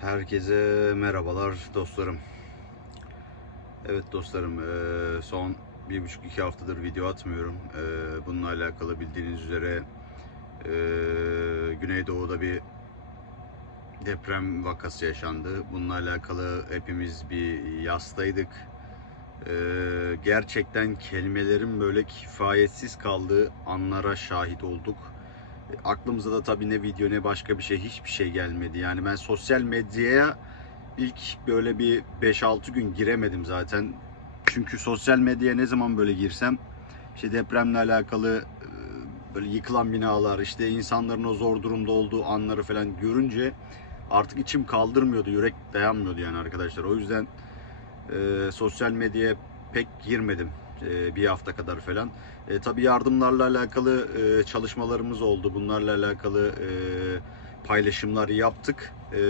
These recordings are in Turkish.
Herkese merhabalar dostlarım. Evet dostlarım eee, son bir buçuk iki haftadır video atmıyorum. Eee, Bununla alakalı bildiğiniz üzere eee, Güneydoğu'da bir deprem vakası yaşandı. Bununla alakalı hepimiz bir yastaydık. Gerçekten kelimelerin böyle kifayetsiz kaldığı anlara şahit olduk. Aklımıza da tabii ne video ne başka bir şey hiçbir şey gelmedi. Yani ben sosyal medyaya ilk böyle bir 5-6 gün giremedim zaten. Çünkü sosyal medyaya ne zaman böyle girsem işte depremle alakalı e, böyle yıkılan binalar işte insanların o zor durumda olduğu anları falan görünce artık içim kaldırmıyordu. Yürek dayanmıyordu yani arkadaşlar. O yüzden e, sosyal medyaya pek girmedim e, bir hafta kadar falan. E, tabii yardımlarla alakalı e, çalışmalarımız oldu. Bunlarla alakalı e, paylaşımlar yaptık. E,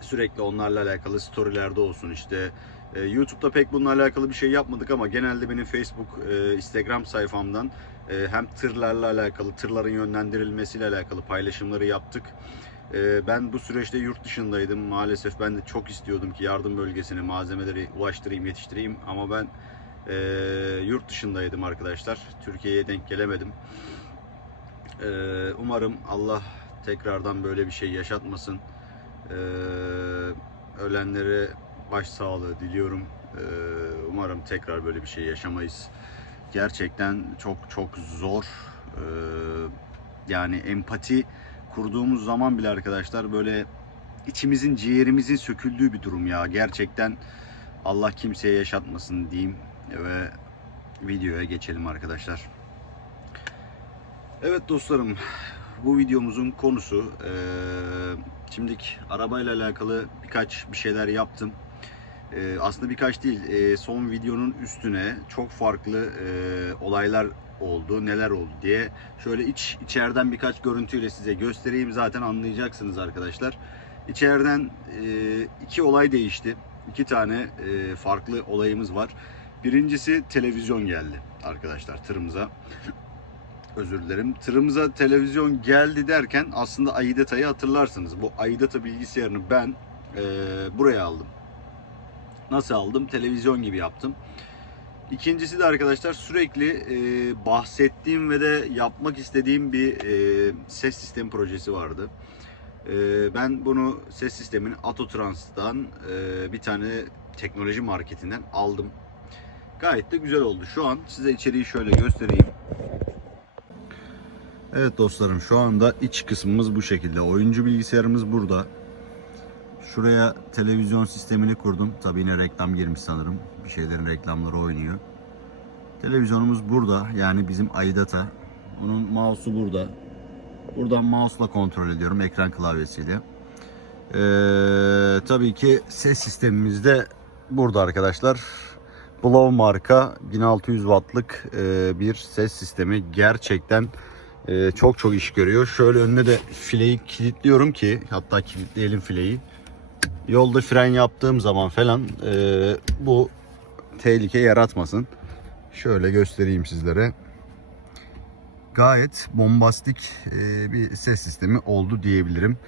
sürekli onlarla alakalı storylerde olsun işte. E, YouTube'da pek bununla alakalı bir şey yapmadık ama genelde benim Facebook, e, Instagram sayfamdan e, hem tırlarla alakalı, tırların yönlendirilmesiyle alakalı paylaşımları yaptık. E, ben bu süreçte yurt dışındaydım. Maalesef ben de çok istiyordum ki yardım bölgesine malzemeleri ulaştırayım, yetiştireyim ama ben ee, yurt dışındaydım arkadaşlar. Türkiye'ye denk gelemedim. Ee, umarım Allah tekrardan böyle bir şey yaşatmasın. Ee, ölenlere başsağlığı diliyorum. Ee, umarım tekrar böyle bir şey yaşamayız. Gerçekten çok çok zor. Ee, yani empati kurduğumuz zaman bile arkadaşlar böyle içimizin ciğerimizin söküldüğü bir durum ya. Gerçekten Allah kimseye yaşatmasın diyeyim ve videoya geçelim arkadaşlar. Evet dostlarım bu videomuzun konusu eee şimdilik arabayla alakalı birkaç bir şeyler yaptım. Eee, aslında birkaç değil eee, son videonun üstüne çok farklı eee, olaylar oldu neler oldu diye şöyle iç içeriden birkaç görüntüyle size göstereyim zaten anlayacaksınız arkadaşlar. İçeriden eee, iki olay değişti. İki tane eee, farklı olayımız var. Birincisi televizyon geldi arkadaşlar tırımıza. Özür dilerim. Tırımıza televizyon geldi derken aslında Aidata'yı hatırlarsınız. Bu Aidata bilgisayarını ben eee, buraya aldım. Nasıl aldım? Televizyon gibi yaptım. İkincisi de arkadaşlar sürekli eee, bahsettiğim ve de yapmak istediğim bir eee, ses sistemi projesi vardı. Eee, ben bunu ses sistemini Atotrans'tan eee, bir tane teknoloji marketinden aldım. Gayet de güzel oldu. Şu an size içeriği şöyle göstereyim. Evet dostlarım şu anda iç kısmımız bu şekilde. Oyuncu bilgisayarımız burada. Şuraya televizyon sistemini kurdum. Tabi yine reklam girmiş sanırım. Bir şeylerin reklamları oynuyor. Televizyonumuz burada. Yani bizim Aidata. Onun mouse'u burada. Buradan mouse'la kontrol ediyorum. Ekran klavyesiyle. Ee, tabii ki ses sistemimiz de burada arkadaşlar. Blow marka 1600 wattlık e, bir ses sistemi gerçekten e, çok çok iş görüyor. Şöyle önüne de fileyi kilitliyorum ki hatta kilitleyelim fileyi. Yolda fren yaptığım zaman falan e, bu tehlike yaratmasın. Şöyle göstereyim sizlere. Gayet bombastik bir ses sistemi oldu diyebilirim.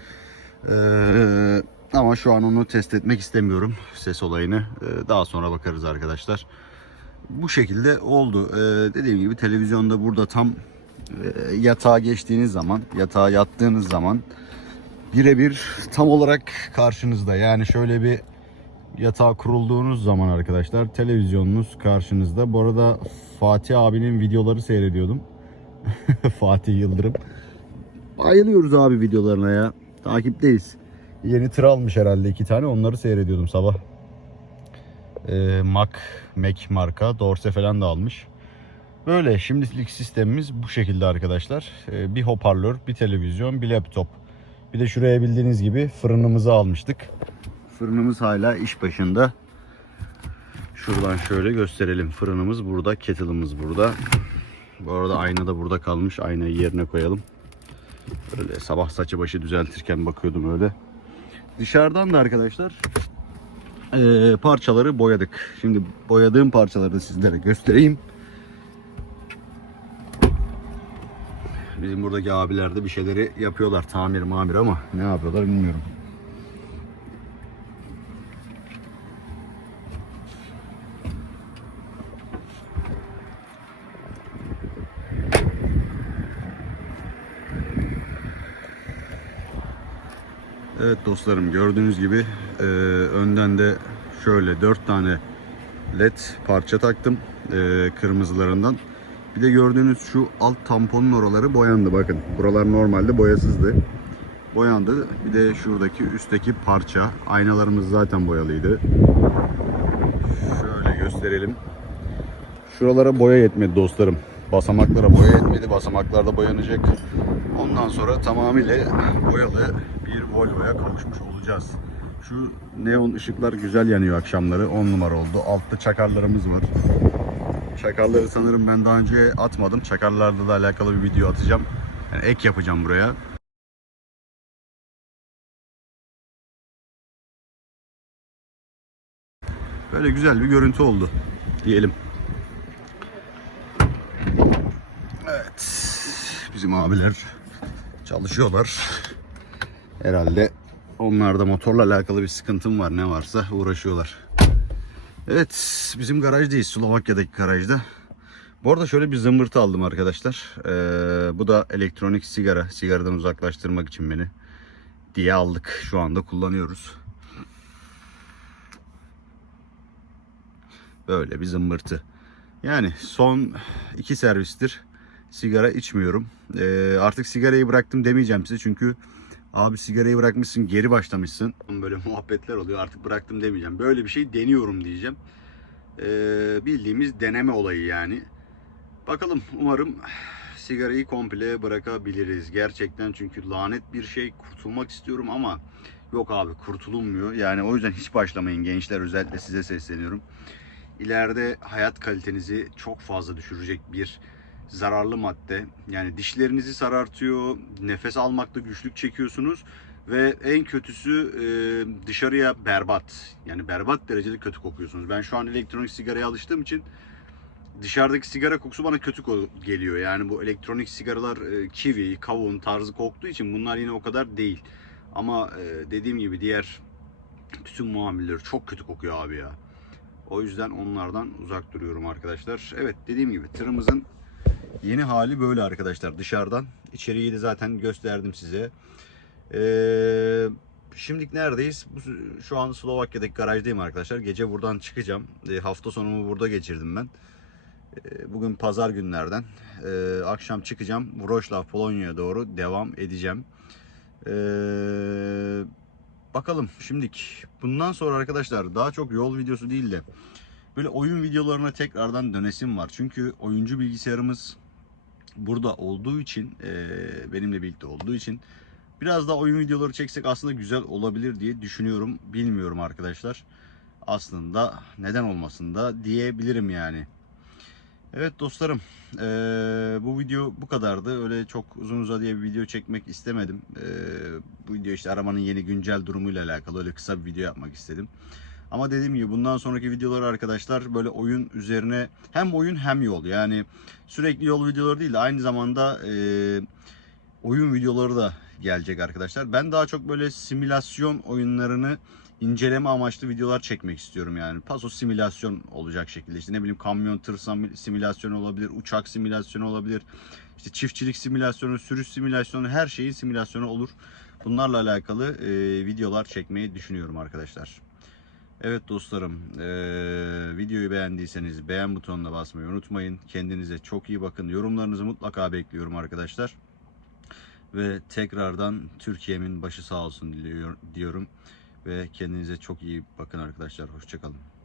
Ee, ama şu an onu test etmek istemiyorum ses olayını. Ee, daha sonra bakarız arkadaşlar. Bu şekilde oldu. Ee, dediğim gibi televizyonda burada tam e, yatağa geçtiğiniz zaman, yatağa yattığınız zaman birebir tam olarak karşınızda. Yani şöyle bir yatağa kurulduğunuz zaman arkadaşlar televizyonunuz karşınızda. Bu arada Fatih abinin videoları seyrediyordum. Fatih Yıldırım. Bayılıyoruz abi videolarına ya. Takipteyiz. Yeni tır almış herhalde iki tane. Onları seyrediyordum sabah. Ee, Mac, Mac marka. Dorse falan da almış. Böyle şimdilik sistemimiz bu şekilde arkadaşlar. Ee, bir hoparlör, bir televizyon, bir laptop. Bir de şuraya bildiğiniz gibi fırınımızı almıştık. Fırınımız hala iş başında. Şuradan şöyle gösterelim. Fırınımız burada, kettle'ımız burada. Bu arada ayna da burada kalmış. Aynayı yerine koyalım. Böyle sabah saçı başı düzeltirken bakıyordum öyle. Dışarıdan da arkadaşlar eee, parçaları boyadık. Şimdi boyadığım parçaları da sizlere göstereyim. Bizim buradaki abiler de bir şeyleri yapıyorlar. Tamir mamir ama ne yapıyorlar bilmiyorum. Evet dostlarım gördüğünüz gibi e, önden de şöyle 4 tane led parça taktım e, kırmızılarından. Bir de gördüğünüz şu alt tamponun oraları boyandı bakın. Buralar normalde boyasızdı. Boyandı. Bir de şuradaki üstteki parça. Aynalarımız zaten boyalıydı. Şöyle gösterelim. Şuralara boya yetmedi dostlarım. Basamaklara boya yetmedi. Basamaklar da boyanacak. Ondan sonra tamamıyla boyalı bir Volvo'ya kavuşmuş olacağız. Şu neon ışıklar güzel yanıyor akşamları. 10 numara oldu. Altta çakarlarımız var. Çakarları sanırım ben daha önce atmadım. Çakarlarla da alakalı bir video atacağım. Yani ek yapacağım buraya. Böyle güzel bir görüntü oldu diyelim. Evet. Bizim abiler çalışıyorlar. Herhalde onlarda motorla alakalı bir sıkıntım var ne varsa uğraşıyorlar. Evet bizim garajdayız Slovakya'daki garajda. Bu arada şöyle bir zımbırtı aldım arkadaşlar. Ee, bu da elektronik sigara. Sigaradan uzaklaştırmak için beni diye aldık. Şu anda kullanıyoruz. Böyle bir zımbırtı. Yani son iki servistir sigara içmiyorum. Ee, artık sigarayı bıraktım demeyeceğim size çünkü abi sigarayı bırakmışsın geri başlamışsın. Böyle muhabbetler oluyor artık bıraktım demeyeceğim. Böyle bir şey deniyorum diyeceğim. Ee, bildiğimiz deneme olayı yani. Bakalım umarım sigarayı komple bırakabiliriz. Gerçekten çünkü lanet bir şey kurtulmak istiyorum ama yok abi kurtulunmuyor. Yani o yüzden hiç başlamayın gençler özellikle size sesleniyorum. İleride hayat kalitenizi çok fazla düşürecek bir zararlı madde. Yani dişlerinizi sarartıyor, nefes almakta güçlük çekiyorsunuz ve en kötüsü e, dışarıya berbat. Yani berbat derecede kötü kokuyorsunuz. Ben şu an elektronik sigaraya alıştığım için dışarıdaki sigara kokusu bana kötü geliyor. Yani bu elektronik sigaralar e, kivi, kavun tarzı koktuğu için bunlar yine o kadar değil. Ama e, dediğim gibi diğer tütün muamilleri çok kötü kokuyor abi ya. O yüzden onlardan uzak duruyorum arkadaşlar. Evet dediğim gibi tırımızın yeni hali böyle arkadaşlar dışarıdan. İçeriği de zaten gösterdim size. Ee, şimdilik neredeyiz? Şu an Slovakya'daki garajdayım arkadaşlar. Gece buradan çıkacağım. Ee, hafta sonumu burada geçirdim ben. Ee, bugün pazar günlerden. Ee, akşam çıkacağım. Wrocław, Polonya'ya doğru devam edeceğim. Ee, bakalım şimdilik. Bundan sonra arkadaşlar daha çok yol videosu değil de böyle oyun videolarına tekrardan dönesim var. Çünkü oyuncu bilgisayarımız burada olduğu için, e, benimle birlikte olduğu için biraz daha oyun videoları çeksek aslında güzel olabilir diye düşünüyorum. Bilmiyorum arkadaşlar. Aslında neden olmasın da diyebilirim yani. Evet dostlarım, eee, bu video bu kadardı. Öyle çok uzun uzadıya bir video çekmek istemedim. Eee, bu video işte arabanın yeni güncel durumuyla alakalı öyle kısa bir video yapmak istedim. Ama dediğim gibi bundan sonraki videolar arkadaşlar böyle oyun üzerine hem oyun hem yol. Yani sürekli yol videoları değil de aynı zamanda eee, oyun videoları da gelecek arkadaşlar. Ben daha çok böyle simülasyon oyunlarını inceleme amaçlı videolar çekmek istiyorum yani. Paso simülasyon olacak şekilde işte ne bileyim kamyon tır sim- simülasyonu olabilir, uçak simülasyonu olabilir. işte çiftçilik simülasyonu, sürüş simülasyonu her şeyin simülasyonu olur. Bunlarla alakalı e, videolar çekmeyi düşünüyorum arkadaşlar. Evet dostlarım, e, videoyu beğendiyseniz beğen butonuna basmayı unutmayın. Kendinize çok iyi bakın. Yorumlarınızı mutlaka bekliyorum arkadaşlar. Ve tekrardan Türkiye'min başı sağ olsun diyorum. Ve kendinize çok iyi bakın arkadaşlar. Hoşçakalın.